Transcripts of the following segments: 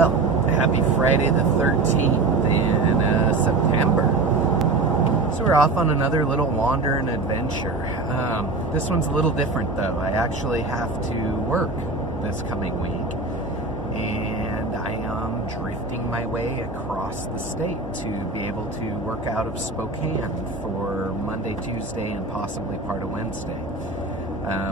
Well, happy Friday the 13th in September. So we're off on another little wander and adventure. This one's a little different though. I actually have to work this coming week, and I am drifting my way across the state to be able to work out of Spokane for Monday, Tuesday, and possibly part of Wednesday.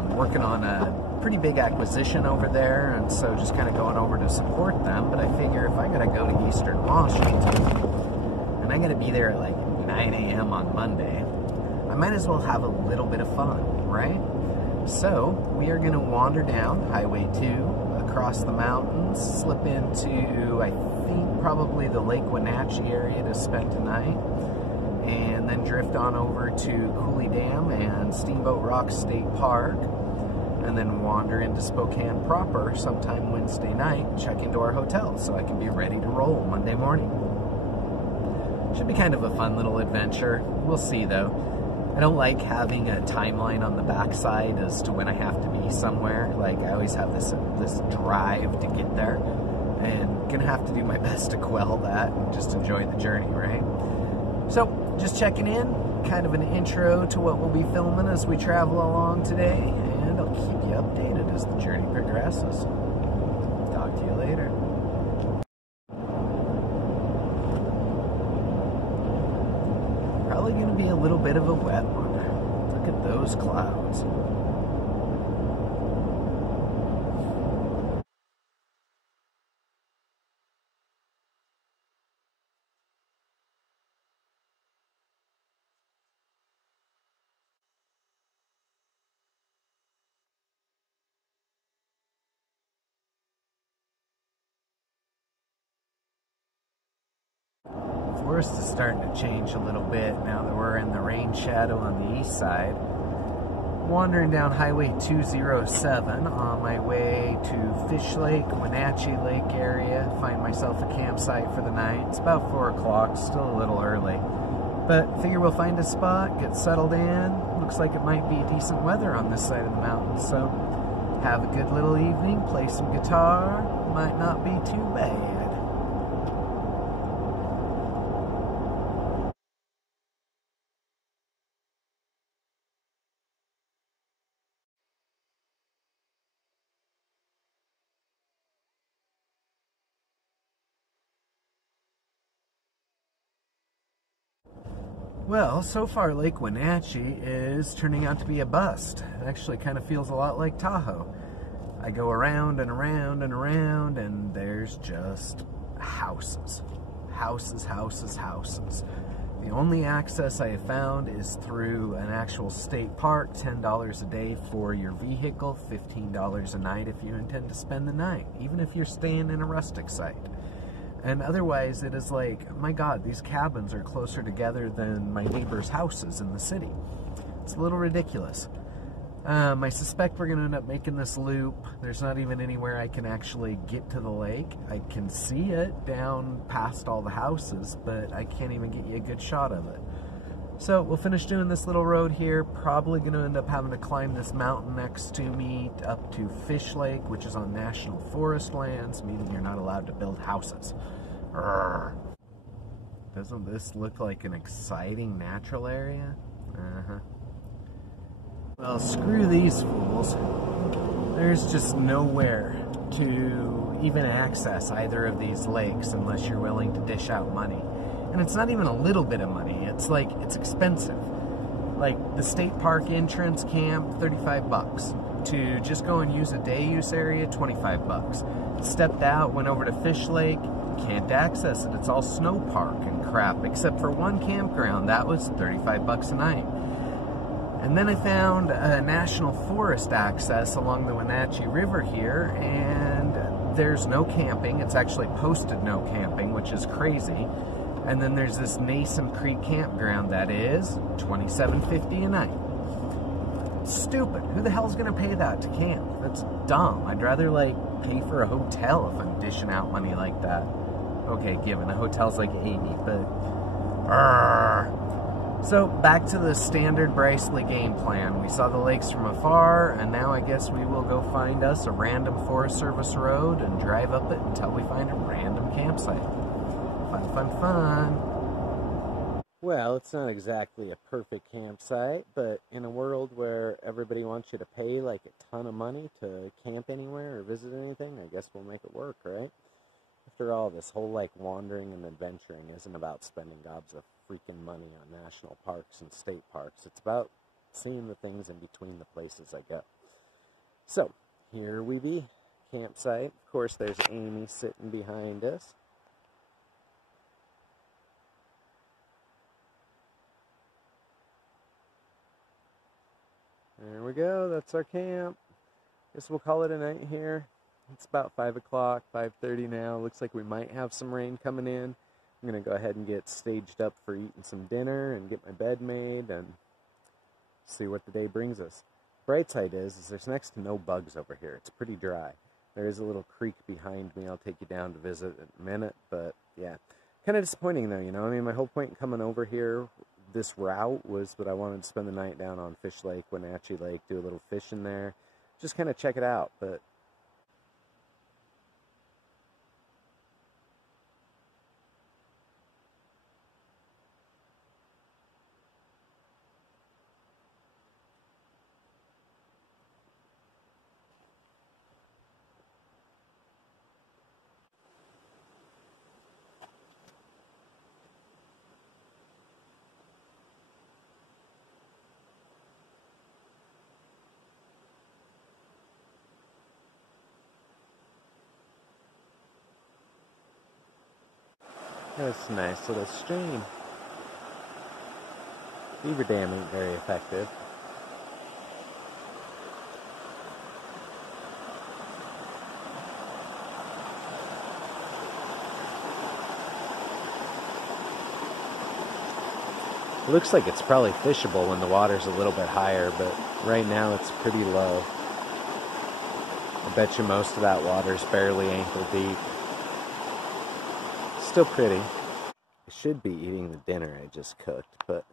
Working on a pretty big acquisition over there, and so just kind of going over to support them. But I figure if I gotta go to Eastern Washington and I gotta be there at like 9 a.m. on Monday, I might as well have a little bit of fun, right? So we are gonna wander down Highway 2 across the mountains, slip into, I think, probably the Lake Wenatchee area to spend tonight, and then drift on over to Cooley Dam and Steamboat Rock State Park, and then wander into Spokane proper sometime Wednesday night, check into our hotel so I can be ready to roll Monday morning. Should be kind of a fun little adventure. We'll see though. I don't like having a timeline on the backside as to when I have to be somewhere. Like, I always have this drive to get there, and gonna have to do my best to quell that and just enjoy the journey, right? So, just checking in, kind of an intro to what we'll be filming as we travel along today, and I'll keep you updated as the journey progresses. Talk to you later. Probably going to be a little bit of a wet one. Look at those clouds. Forest is starting to change a little bit now that we're in the rain shadow on the east side. Wandering down Highway 207 on my way to Fish Lake, Wenatchee Lake area. Find myself a campsite for the night. It's about 4 o'clock, still a little early. But figure we'll find a spot, get settled in. Looks like it might be decent weather on this side of the mountain, so have a good little evening, play some guitar. Might not be too bad. Well, so far Lake Wenatchee is turning out to be a bust. It actually kind of feels a lot like Tahoe. I go around and around and around, and there's just houses. Houses, houses, houses. The only access I have found is through an actual state park, $10 a day for your vehicle, $15 a night if you intend to spend the night, even if you're staying in a rustic site. And otherwise, it is like, my God, these cabins are closer together than my neighbors' houses in the city. It's a little ridiculous. I suspect we're going to end up making this loop. There's not even anywhere I can actually get to the lake. I can see it down past all the houses, but I can't even get you a good shot of it. So we'll finish doing this little road here. Probably going to end up having to climb this mountain next to me up to Fish Lake, which is on National Forest lands, meaning you're not allowed to build houses. Urgh. Doesn't this look like an exciting natural area? Well, screw these fools. There's just nowhere to even access either of these lakes unless you're willing to dish out money. And it's not even a little bit of money. It's like, it's expensive. Like the state park entrance camp, 35 bucks. To just go and use a day use area, 25 bucks. Stepped out, went over to Fish Lake, can't access it. It's all snow park and crap, except for one campground. That was 35 bucks a night. And then I found a national forest access along the Wenatchee River here, and there's no camping. It's actually posted no camping, which is crazy. And then there's this Nason Creek campground that is $27.50 a night. Stupid. Who the hell's gonna pay that to camp? That's dumb. I'd rather like pay for a hotel if I'm dishing out money like that. Okay, given a hotel's like 80, but So back to the standard Bracely game plan. We saw the lakes from afar, and now I guess we will go find us a random Forest Service road and drive up it until we find a random campsite. Fun, fun, fun. Well, it's not exactly a perfect campsite, but in a world where everybody wants you to pay like a ton of money to camp anywhere or visit anything, I guess we'll make it work, right? After all, this whole like wandering and adventuring isn't about spending gobs of freaking money on national parks and state parks. It's about seeing the things in between the places I go. So, here we be. Campsite. Of course, there's Amy sitting behind us. There we go. That's our camp. Guess we'll call it a night here. It's about 5 o'clock, 5:30 now. Looks like we might have some rain coming in. I'm going to go ahead and get staged up for eating some dinner and get my bed made and see what the day brings us. Bright side is there's next to no bugs over here. It's pretty dry. There is a little creek behind me. I'll take you down to visit in a minute, but yeah. Kind of disappointing though, you know. I mean, my whole point in coming over here, this route, was that I wanted to spend the night down on Fish Lake, Wenatchee Lake, do a little fishing there, just kind of check it out, but that's a nice little stream. Beaver dam ain't very effective. It looks like it's probably fishable when the water's a little bit higher, but right now it's pretty low. I bet you most of that water's barely ankle deep. Still pretty. I should be eating the dinner I just cooked, but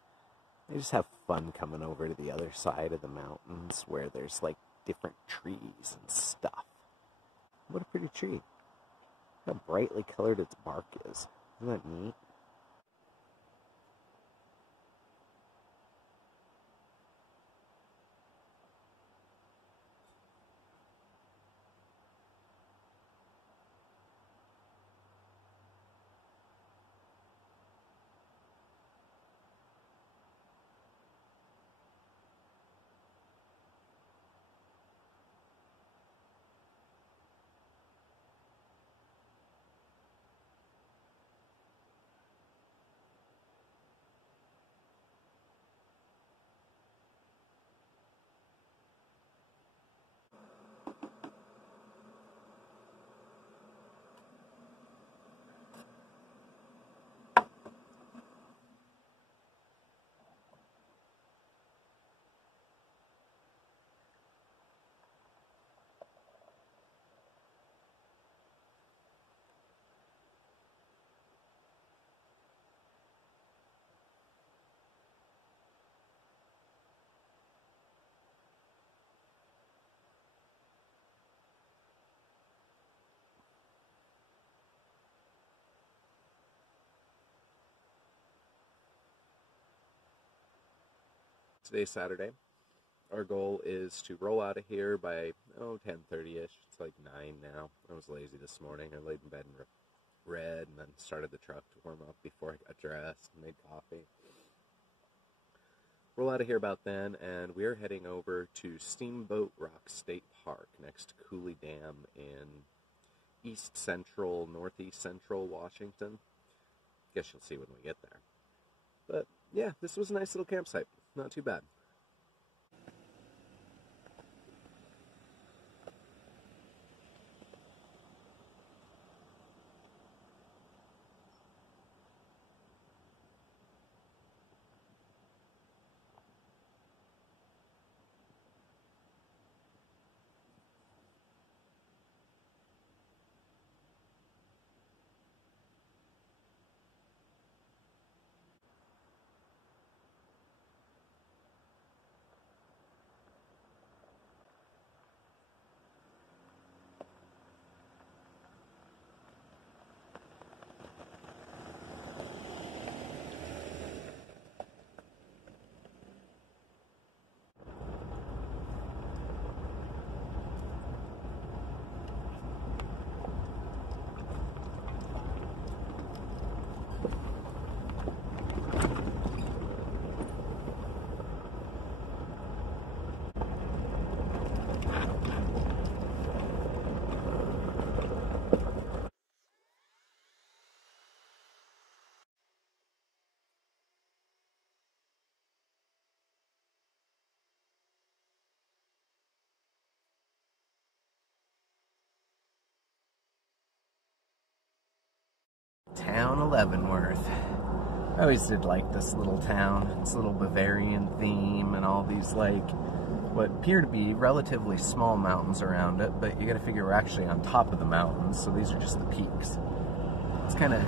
I just have fun coming over to the other side of the mountains where there's like different trees and stuff. What a pretty tree. How brightly colored its bark is. Isn't that neat? Today's Saturday. Our goal is to roll out of here by 10:30ish. It's like 9 now. I was lazy this morning. I laid in bed and read and then started the truck to warm up before I got dressed and made coffee. Roll out of here about then, and we're heading over to Steamboat Rock State Park next to Cooley Dam in northeast central Washington. Guess you'll see when we get there. But yeah, this was a nice little campsite. Not too bad. town of Leavenworth. I always did like this little town. It's a little Bavarian theme and all these like what appear to be relatively small mountains around it, but you gotta figure we're actually on top of the mountains, so these are just the peaks. It's kind of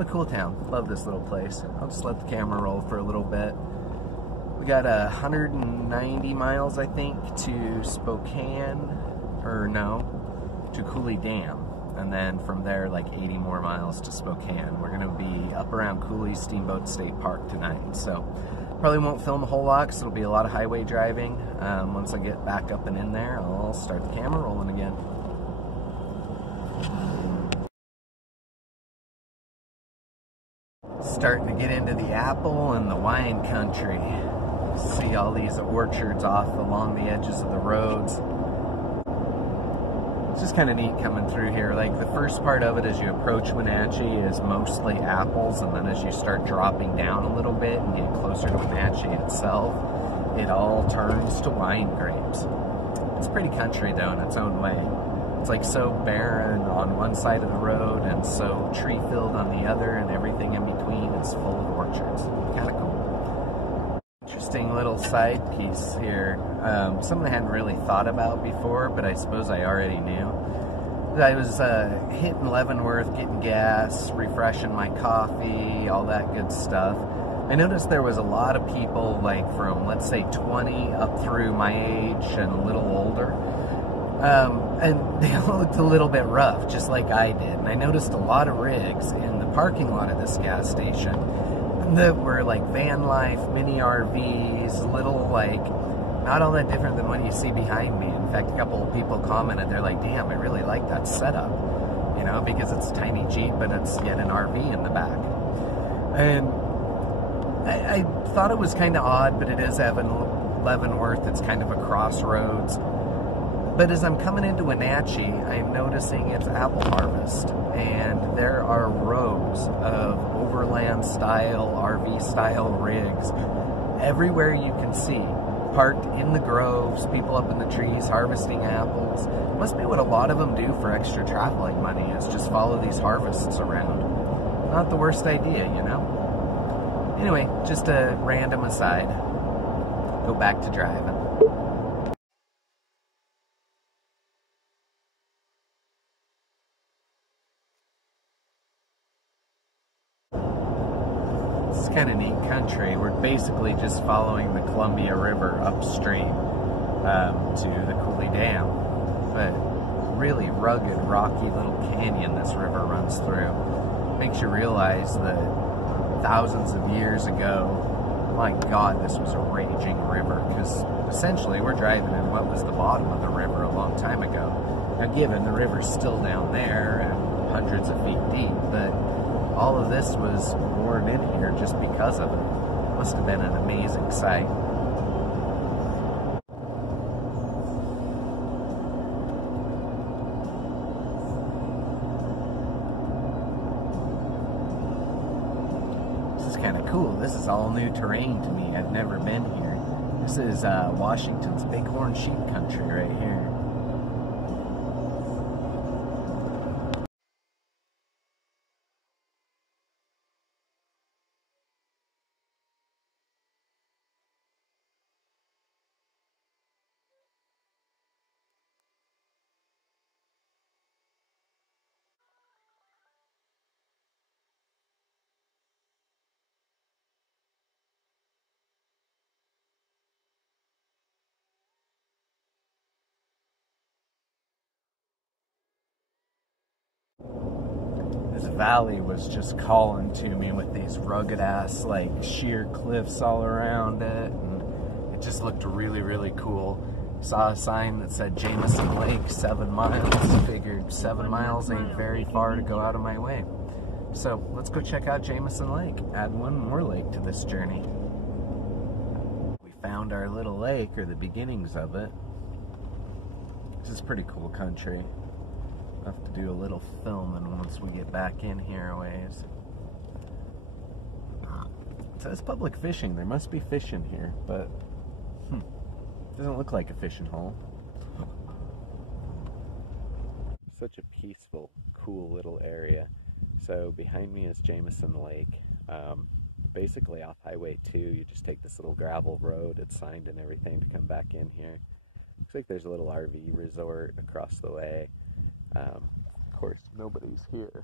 a cool town. Love this little place. I'll just let the camera roll for a little bit. We got 190 miles, I think, to Spokane, or no, to Cooley Dam. And then from there, like 80 more miles to Spokane. We're gonna be up around Cooley Steamboat State Park tonight. So probably won't film a whole lot because it'll be a lot of highway driving. Once I get back up and in there, I'll start the camera rolling again. Starting to get into the apple and the wine country. See all these orchards off along the edges of the roads. It's just kind of neat coming through here. Like the first part of it as you approach Wenatchee is mostly apples, and then as you start dropping down a little bit and get closer to Wenatchee itself, it all turns to wine grapes. It's pretty country though in its own way. It's like so barren on one side of the road and so tree filled on the other, and everything in between is full of orchards. Kind of cool. Interesting little side piece here. Something I hadn't really thought about before, but I suppose I already knew. I was hitting Leavenworth, getting gas, refreshing my coffee, all that good stuff. I noticed there was a lot of people like from, let's say, 20 up through my age and a little older. And they looked a little bit rough, just like I did. And I noticed a lot of rigs in the parking lot of this gas station that were like van life, mini RVs, little like, not all that different than what you see behind me. In fact, a couple of people commented, they're like, damn, I really like that setup. You know, because it's a tiny Jeep, but it's yet an RV in the back. And I thought it was kind of odd, but it is Leavenworth. It's kind of a crossroads. But as I'm coming into Wenatchee, I'm noticing it's apple harvest, and there are rows of overland-style, RV-style rigs everywhere you can see, parked in the groves, people up in the trees harvesting apples. Must be what a lot of them do for extra traveling money, is just follow these harvests around. Not the worst idea, you know? Anyway, just a random aside. Go back to driving. Kind of neat country. We're basically just following the Columbia River upstream to the Cooley Dam, but really rugged, rocky little canyon this river runs through. Makes you realize that thousands of years ago, my God, this was a raging river, because essentially we're driving in what was the bottom of the river a long time ago. Now given the river's still down there and hundreds of feet deep, but all of this was worn in here just because of it. Must have been an amazing sight. This is kind of cool. This is all new terrain to me. I've never been here. This is Washington's Bighorn sheep country right here. This valley was just calling to me with these rugged ass like sheer cliffs all around it, and it just looked really, really cool. Saw a sign that said Jameson Lake, 7 miles. Figured 7 miles ain't very far to go out of my way. So let's go check out Jameson Lake. Add one more lake to this journey. We found our little lake, or the beginnings of it. This is pretty cool country. I'll have to do a little filming once we get back in here a ways. It says public fishing. There must be fish in here, but doesn't look like a fishing hole. Such a peaceful, cool little area. So behind me is Jameson Lake. Basically off Highway 2, you just take this little gravel road. It's signed and everything to come back in here. Looks like there's a little RV resort across the way. Of course, nobody's here.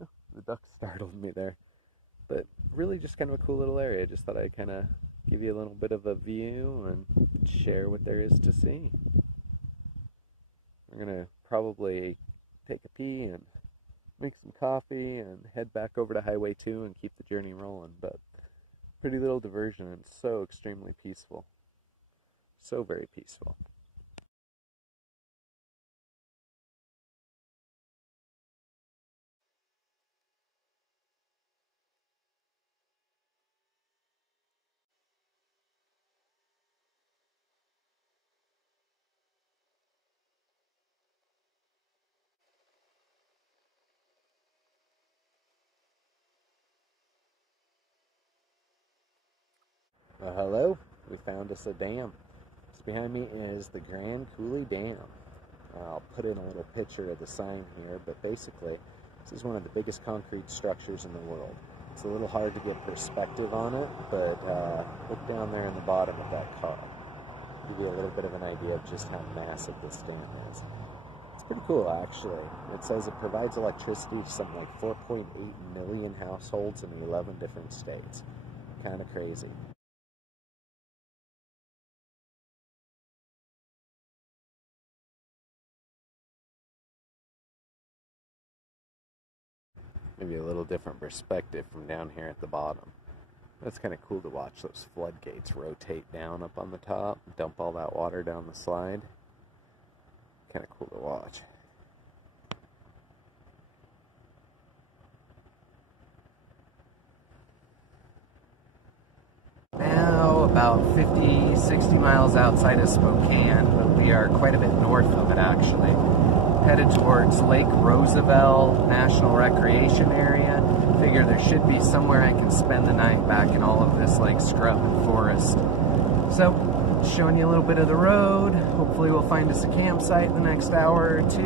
Oh, the duck startled me there. But really just kind of a cool little area. Just thought I'd kind of give you a little bit of a view and share what there is to see. We're going to probably take a pee and make some coffee and head back over to Highway 2 and keep the journey rolling. But pretty little diversion and so extremely peaceful. So very peaceful. Well, hello. We found us a dam. What's behind me is the Grand Coulee Dam. I'll put in a little picture of the sign here, but basically, this is one of the biggest concrete structures in the world. It's a little hard to get perspective on it, but look down there in the bottom of that car. Give you a little bit of an idea of just how massive this dam is. It's pretty cool, actually. It says it provides electricity to something like 4.8 million households in 11 different states. Kind of crazy. Maybe a little different perspective from down here at the bottom. That's kind of cool to watch those floodgates rotate down up on the top, dump all that water down the slide. Kind of cool to watch. Now about 50, 60 miles outside of Spokane, but we are quite a bit north of it actually. Headed towards Lake Roosevelt National Recreation Area. Figure there should be somewhere I can spend the night back in all of this like scrub and forest. So, showing you a little bit of the road. Hopefully we'll find us a campsite in the next hour or two,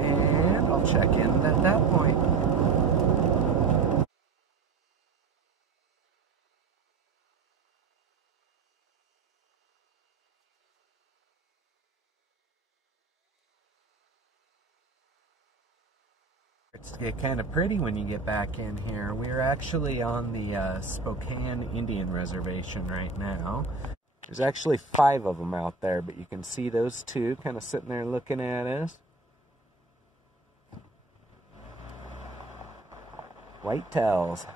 and I'll check in at that point. It's get kind of pretty when you get back in here. We're actually on the Spokane Indian Reservation right now. There's actually 5 of them out there, but you can see those 2 kind of sitting there looking at us. Whitetails.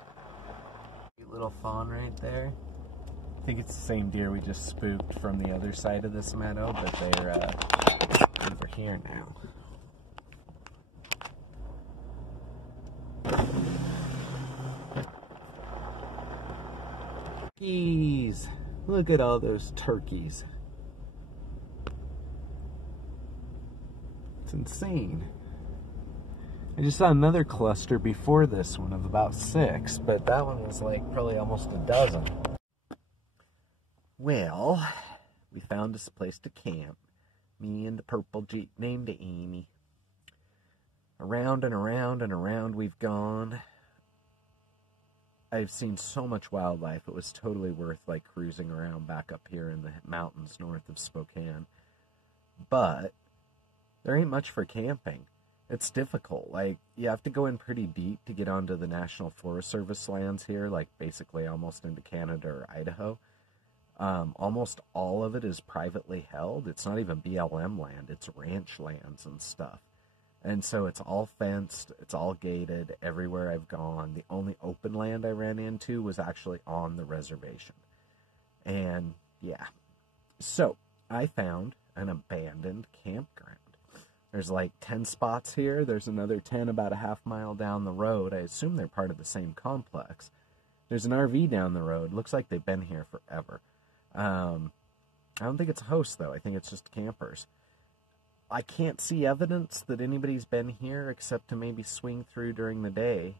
Cute little fawn right there. I think it's the same deer we just spooked from the other side of this meadow, but they're over here now. Turkeys! Look at all those turkeys. It's insane. I just saw another cluster before this one of about 6, but that one was like probably almost a dozen. Well, we found us a place to camp. Me and the purple Jeep named Amy. Around and around and around we've gone. I've seen so much wildlife. It was totally worth like cruising around back up here in the mountains north of Spokane. But there ain't much for camping. It's difficult. Like, you have to go in pretty deep to get onto the National Forest Service lands here, like basically almost into Canada or Idaho. Almost all of it is privately held. It's not even BLM land. It's ranch lands and stuff. And so it's all fenced, it's all gated everywhere I've gone. The only open land I ran into was actually on the reservation. And yeah, so I found an abandoned campground. There's like 10 spots here. There's another 10 about a half mile down the road. I assume they're part of the same complex. There's an RV down the road. Looks like they've been here forever. I don't think it's a host though. I think it's just campers. I can't see evidence that anybody's been here except to maybe swing through during the day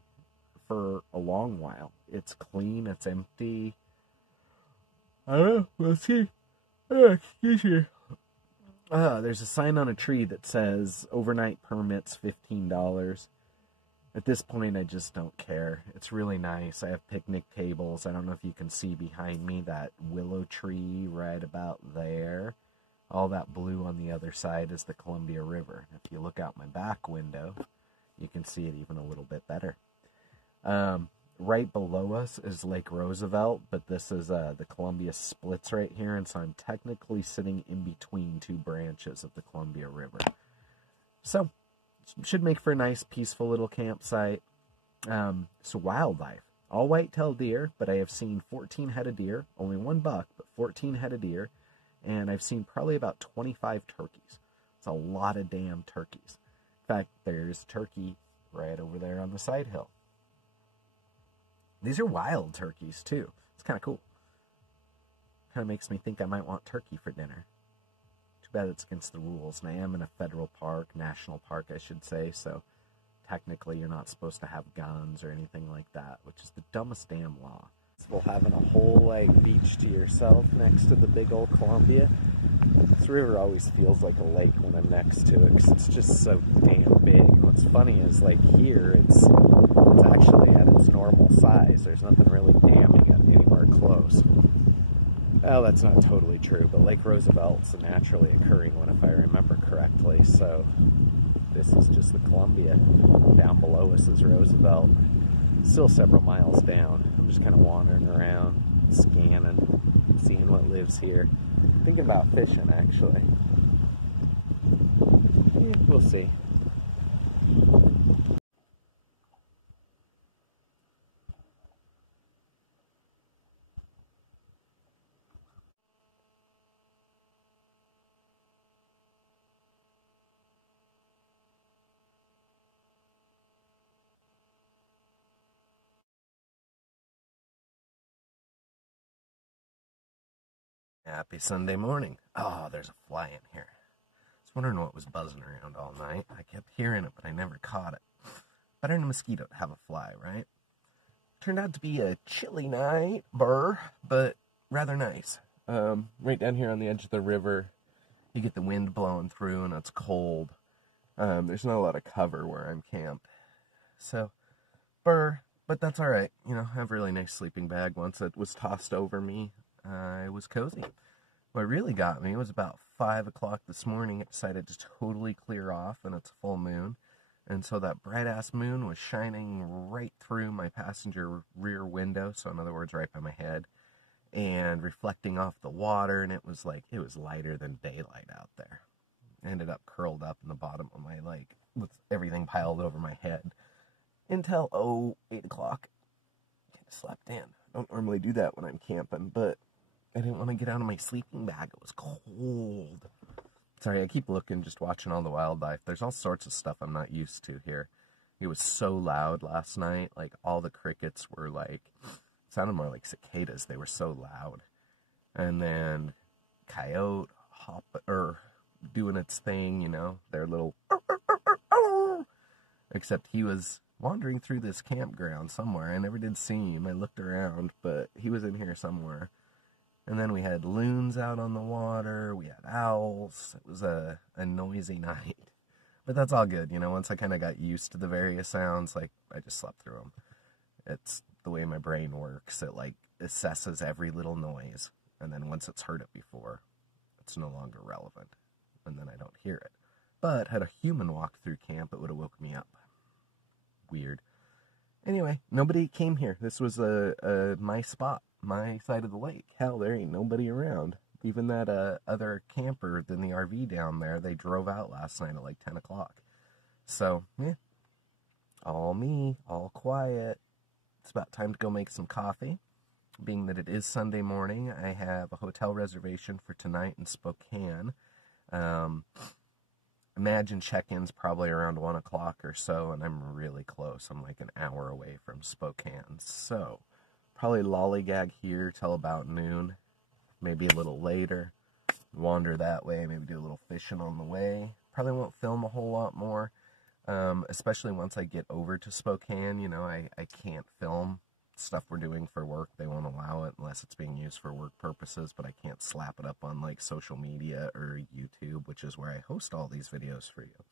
for a long while. It's clean, it's empty. I don't know, we'll see. Oh, excuse me. There's a sign on a tree that says overnight permits $15. At this point, I just don't care. It's really nice. I have picnic tables. I don't know if you can see behind me that willow tree right about there. All that blue on the other side is the Columbia River. If you look out my back window, you can see it even a little bit better. Right below us is Lake Roosevelt, but this is the Columbia splits right here, and so I'm technically sitting in between two branches of the Columbia River. So, should make for a nice, peaceful little campsite. So wildlife. All white-tailed deer, but I have seen 14 head of deer. Only one buck, but 14 head of deer. And I've seen probably about 25 turkeys. It's a lot of damn turkeys. In fact, there's turkey right over there on the side hill. These are wild turkeys, too. It's kind of cool. Kind of makes me think I might want turkey for dinner. Too bad it's against the rules. And I am in a federal park, national park, I should say, so technically you're not supposed to have guns or anything like that, which is the dumbest damn law. It's having a whole, like, beach to yourself next to the big old Columbia. This river always feels like a lake when I'm next to it, because it's just so damn big. What's funny is, like, here, it's actually at its normal size. There's nothing really damming it anywhere close. Well, that's not totally true, but Lake Roosevelt's a naturally occurring one, if I remember correctly, so this is just the Columbia. Down below us is Roosevelt. Still several miles down. I'm just kind of wandering around, scanning, seeing what lives here. Thinking about fishing, actually. We'll see. Happy Sunday morning. Oh, there's a fly in here. I was wondering what was buzzing around all night. I kept hearing it, but I never caught it. Better than a mosquito to have a fly, right? Turned out to be a chilly night, but rather nice. Right down here on the edge of the river, you get the wind blowing through and it's cold. There's not a lot of cover where I'm camped. So, but that's alright. You know, I have a really nice sleeping bag. Once it was tossed over me, it was cozy. What really got me was about 5 o'clock this morning, it decided to totally clear off, and it's full moon. And so that bright-ass moon was shining right through my passenger rear window, so in other words, right by my head, and reflecting off the water, and it was lighter than daylight out there. I ended up curled up in the bottom of my lake with everything piled over my head until, 8 o'clock. Kind of slept in. I don't normally do that when I'm camping, but I didn't want to get out of my sleeping bag. It was cold. Sorry, I keep looking, just watching all the wildlife. There's all sorts of stuff I'm not used to here. It was so loud last night. Like, all the crickets were like, sounded more like cicadas. They were so loud. And then coyote doing its thing, you know, their little, except he was wandering through this campground somewhere. I never did see him. I looked around, but he was in here somewhere. And then we had loons out on the water. We had owls. It was a noisy night. But that's all good, you know. Once I kind of got used to the various sounds, like, I just slept through them. It's the way my brain works. It, like, assesses every little noise. And then once it's heard it before, it's no longer relevant. And then I don't hear it. But had a human walk through camp, it would have woke me up. Weird. Anyway, nobody came here. This was my spot. My side of the lake. Hell, there ain't nobody around. Even that other camper than the RV down there, they drove out last night at like 10 o'clock. So, yeah. All me, all quiet. It's about time to go make some coffee. Being that it is Sunday morning, I have a hotel reservation for tonight in Spokane. Imagine check-in's probably around 1 o'clock or so, and I'm really close. I'm like an hour away from Spokane. So, probably lollygag here till about noon, maybe a little later, wander that way, maybe do a little fishing on the way. Probably won't film a whole lot more, especially once I get over to Spokane. You know, I can't film stuff we're doing for work. They won't allow it unless it's being used for work purposes, but I can't slap it up on like social media or YouTube, which is where I host all these videos for you.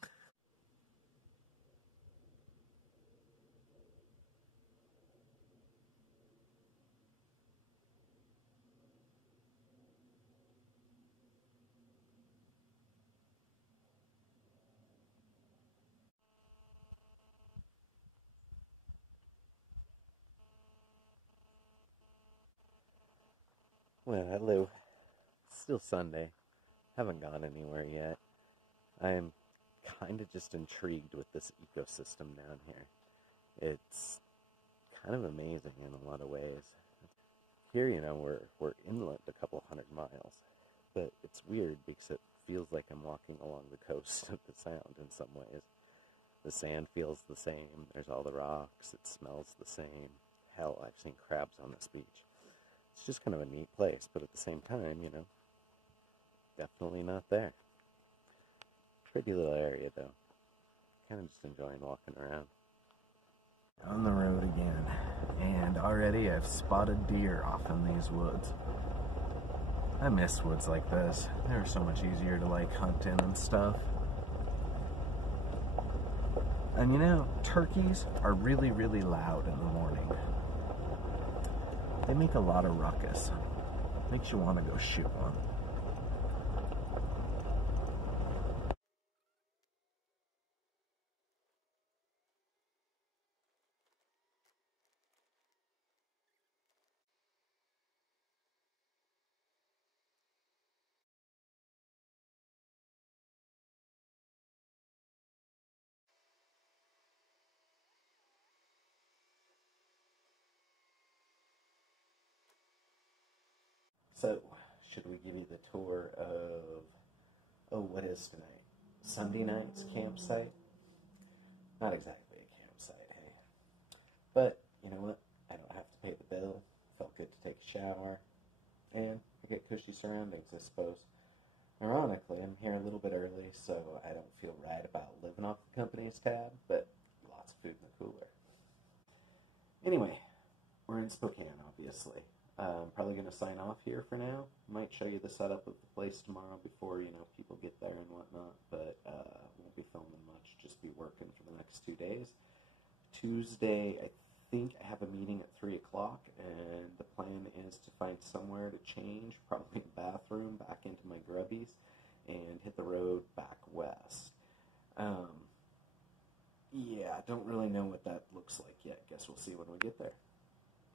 Well, hello. It's still Sunday. Haven't gone anywhere yet. I'm kind of just intrigued with this ecosystem down here. It's kind of amazing in a lot of ways. Here, we're inland a couple hundred miles, but it's weird because it feels like I'm walking along the coast of the Sound in some ways. The sand feels the same. There's all the rocks. It smells the same. Hell, I've seen crabs on this beach. It's just kind of a neat place, but at the same time, definitely not there. Pretty little area, though. Kind of just enjoying walking around. On the road again, and already I've spotted deer off in these woods. I miss woods like this. They're so much easier to hunt in and stuff. And turkeys are really, really loud in the morning. They make a lot of ruckus. Makes you want to go shoot one. So, should we give you the tour of, what is tonight? Sunday night's campsite? Not exactly a campsite, hey. But, you know what? I don't have to pay the bill. Felt good to take a shower. And I get cushy surroundings, I suppose. Ironically, I'm here a little bit early, so I don't feel right about living off the company's tab, but lots of food in the cooler. Anyway, we're in Spokane, obviously. Probably going to sign off here for now. Might show you the setup of the place tomorrow before, people get there and whatnot, but won't be filming much, just be working for the next 2 days. Tuesday, I think I have a meeting at 3 o'clock, and the plan is to find somewhere to change, probably a bathroom, back into my grubbies, and hit the road back west. Yeah, don't really know what that looks like yet. Guess we'll see when we get there.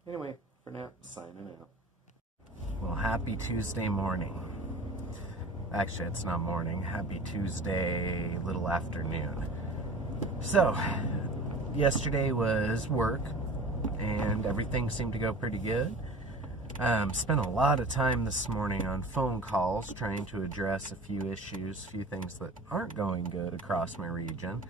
Anyway, for now, signing out. Well, happy Tuesday morning. Actually, it's not morning. Happy Tuesday, little afternoon. So, yesterday was work, and everything seemed to go pretty good. Spent a lot of time this morning on phone calls trying to address a few issues, a few things that aren't going good across my region.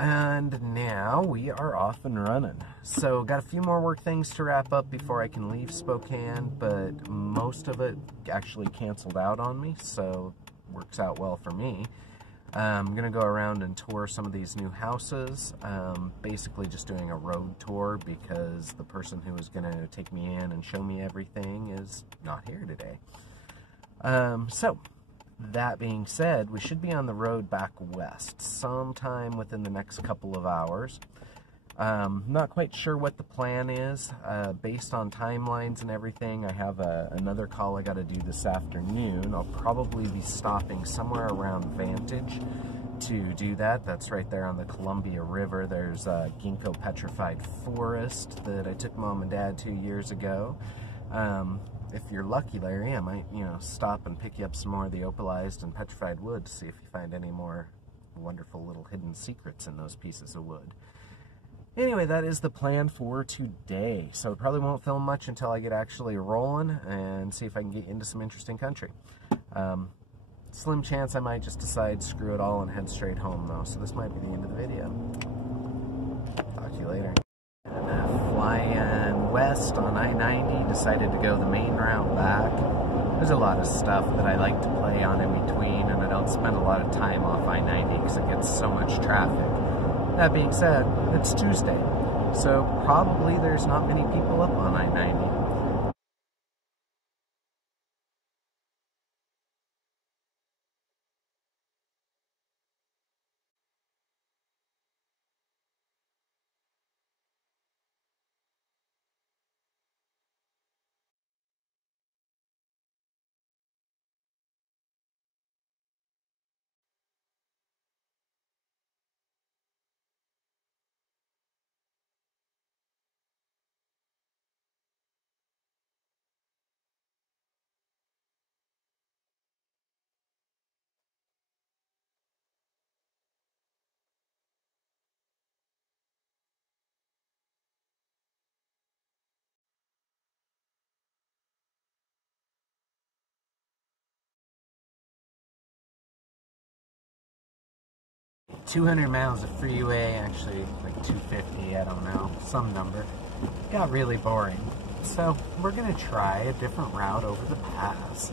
And now we are off and running. So got a few more work things to wrap up before I can leave Spokane, but most of it actually canceled out on me, so works out well for me. I'm going to go around and tour some of these new houses, basically just doing a road tour because the person who was going to take me in and show me everything is not here today. So, that being said, we should be on the road back west sometime within the next couple of hours. Not quite sure what the plan is. Based on timelines and everything, I have another call I got to do this afternoon. I'll probably be stopping somewhere around Vantage to do that. That's right there on the Columbia River. There's a ginkgo petrified forest that I took Mom and Dad 2 years ago. If you're lucky, Larry, I might, stop and pick you up some more of the opalized and petrified wood to see if you find any more wonderful little hidden secrets in those pieces of wood. Anyway, that is the plan for today. So probably won't film much until I get actually rolling and see if I can get into some interesting country. Slim chance I might just decide screw it all and head straight home though. So this might be the end of the video. Talk to you later. And flying west on I-90, decided to go the main route back. There's a lot of stuff that I like to play on in between, and I don't spend a lot of time off I-90 because it gets so much traffic. That being said, it's Tuesday, so probably there's not many people up on I-90. 200 miles of freeway, actually like 250, I don't know, some number. Got really boring. So we're gonna try a different route over the pass.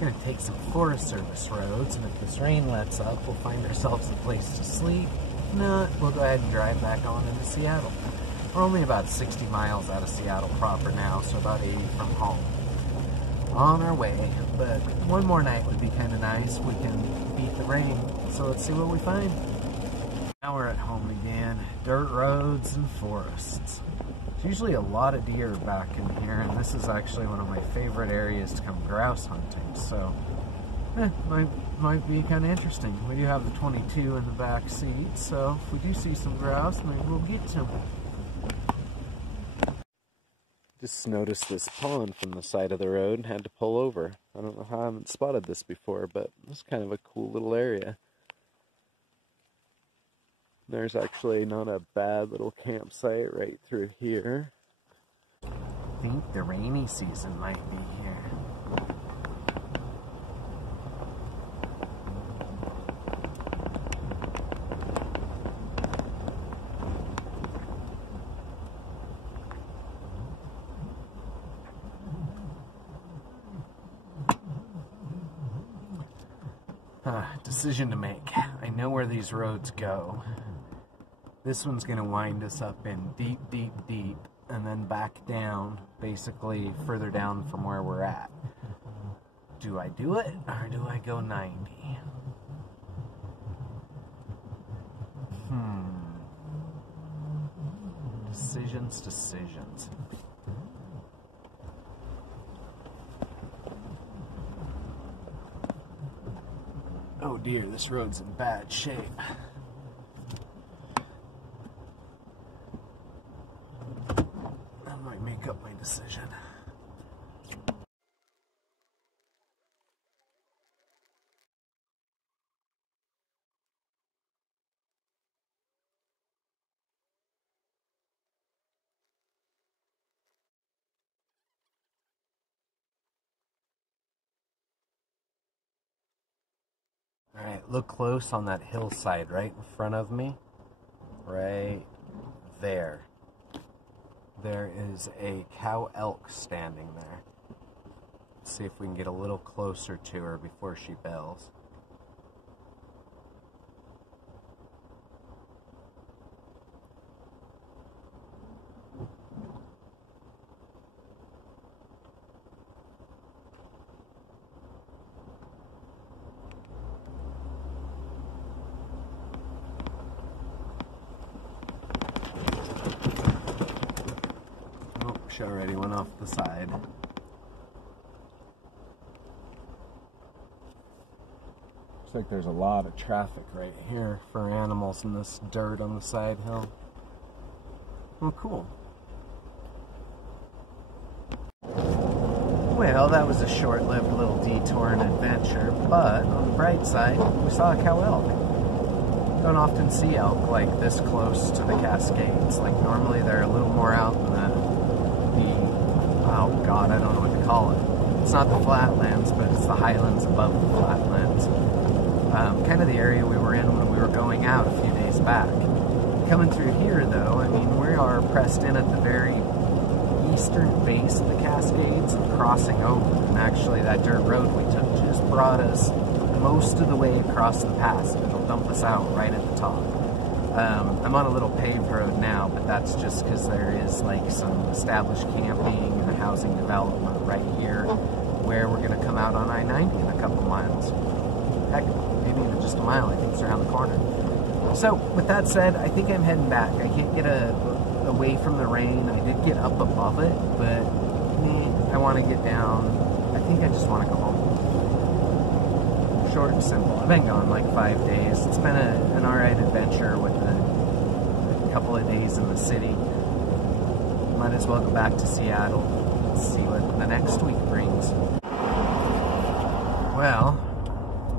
We're gonna take some Forest Service roads, and if this rain lets up, we'll find ourselves a place to sleep. If not, we'll go ahead and drive back on into Seattle. We're only about 60 miles out of Seattle proper now, so about 80 from home. On our way, but one more night would be kind of nice. We can beat the rain, so let's see what we find. Now we're at home again. Dirt roads and forests. There's usually a lot of deer back in here, and this is actually one of my favorite areas to come grouse hunting, so might be kind of interesting. We do have the 22 in the back seat, so if we do see some grouse, maybe we'll get some. Just noticed this pond from the side of the road and had to pull over. I don't know how I haven't spotted this before, but it's kind of a cool little area. There's actually not a bad little campsite right through here. I think the rainy season might be here. Decision to make. I know where these roads go. This one's going to wind us up in deep, deep, deep, and then back down, basically further down from where we're at. Do I do it, or do I go 90? Decisions. Oh dear, this road's in bad shape. That might make up my decision. Alright, look close on that hillside right in front of me. Right there. There is a cow elk standing there. Let's see if we can get a little closer to her before she bells. She already went off the side. Looks like there's a lot of traffic right here for animals in this dirt on the side hill. Well, cool. Well, that was a short-lived little detour and adventure, but on the bright side, we saw a cow elk. Don't often see elk like this close to the Cascades. Like normally they're a little more out in oh god, I don't know what to call it. It's not the flatlands, but it's the highlands above the flatlands. Kind of the area we were in when we were going out a few days back. Coming through here though, I mean, we are pressed in at the very eastern base of the Cascades and crossing over. And actually that dirt road we took just brought us most of the way across the pass. It'll dump us out right at the top. I'm on a little paved road now, but that's just because there is like some established camping and a housing development right here where we're going to come out on I-90 in a couple miles. Heck, maybe even just a mile. I think it's around the corner. So, with that said, I think I'm heading back. I can't get away from the rain. I did get up above it, but I want to get down. I think I just want to go home. Short and simple. I've been gone like 5 days. It's been an alright adventure with a couple of days in the city. Might as well go back to Seattle and see what the next week brings. Well,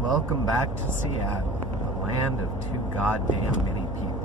welcome back to Seattle, the land of too goddamn many people.